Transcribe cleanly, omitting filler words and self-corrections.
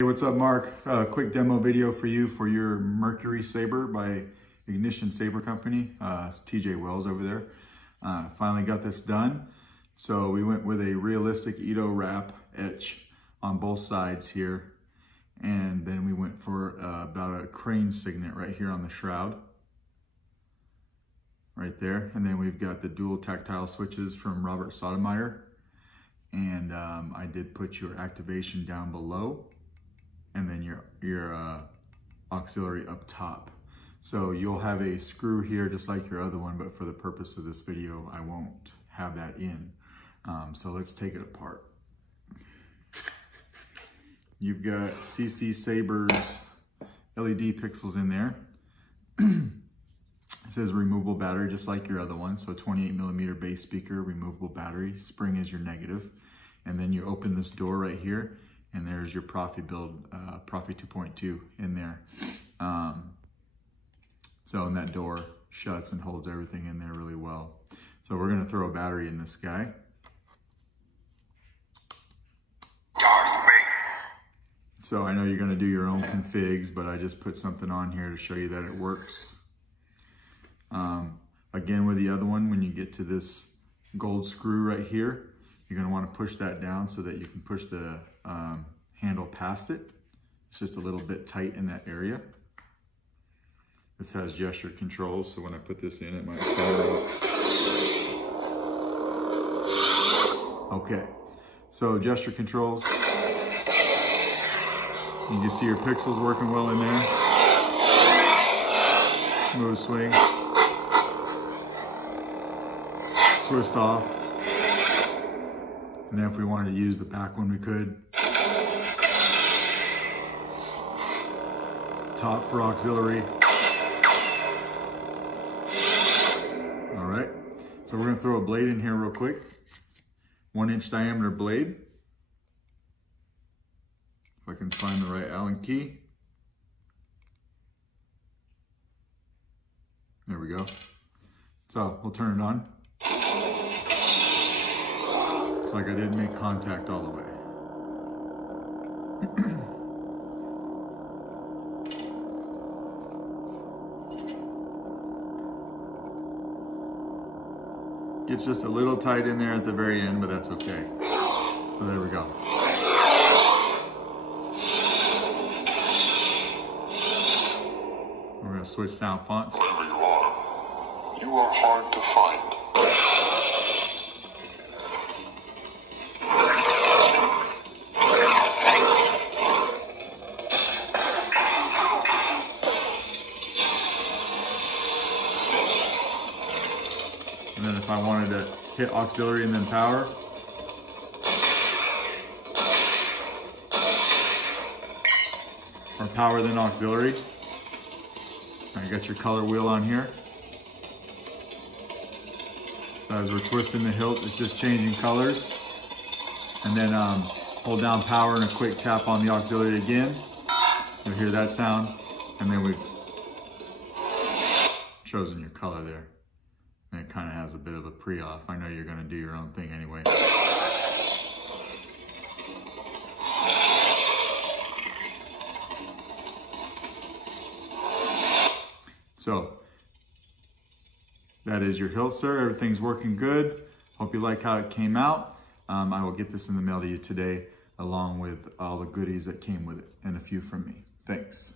Hey, what's up, Mark? Quick demo video for you for your Mercury Saber by Ignition Saber Company. It's TJ Wells over there. Finally got this done. So we went with a realistic Ito wrap etch on both sides here. And then we went for about a crane signet right here on the shroud. Right there. And then we've got the dual tactile switches from Robert Sotomayor. And I did put your activation down below. And then your auxiliary up top. So you'll have a screw here just like your other one, but for the purpose of this video, I won't have that in. So let's take it apart. You've got XXSabers LED pixels in there. It says removable battery, just like your other one. So 28mm bass speaker, removable battery. Spring is your negative. And then you open this door right here, and there's your Proffie build, Proffie 2.2 in there. And that door shuts and holds everything in there really well. So we're gonna throw a battery in this guy. So I know you're gonna do your own configs, but I just put something on here to show you that it works. Again, with the other one, when you get to this gold screw right here, you're gonna wanna push that down so that you can push the handle past it. It's just a little bit tight in that area. This has gesture controls, so when I put this in, it might fall. Okay, so gesture controls. You can see your pixels working well in there. Smooth swing. Twist off. And then if we wanted to use the back one, we could. Top for auxiliary. All right, so we're gonna throw a blade in here real quick. 1-inch diameter blade. If I can find the right Allen key. There we go. So we'll turn it on. Looks like I didn't make contact all the way. It's just a little tight in there at the very end, but that's okay. So there we go. We're gonna switch sound fonts. Wherever you are hard to find. And then if I wanted to hit auxiliary and then power, or power then auxiliary, you got your color wheel on here. So as we're twisting the hilt, it's just changing colors. And then hold down power and a quick tap on the auxiliary again. You'll hear that sound. And then we've chosen your color there. And it kind of has a bit of a pre-off. I know you're gonna do your own thing anyway. So, that is your hilt, sir. Everything's working good. Hope you like how it came out. I will get this in the mail to you today, along with all the goodies that came with it, and a few from me. Thanks.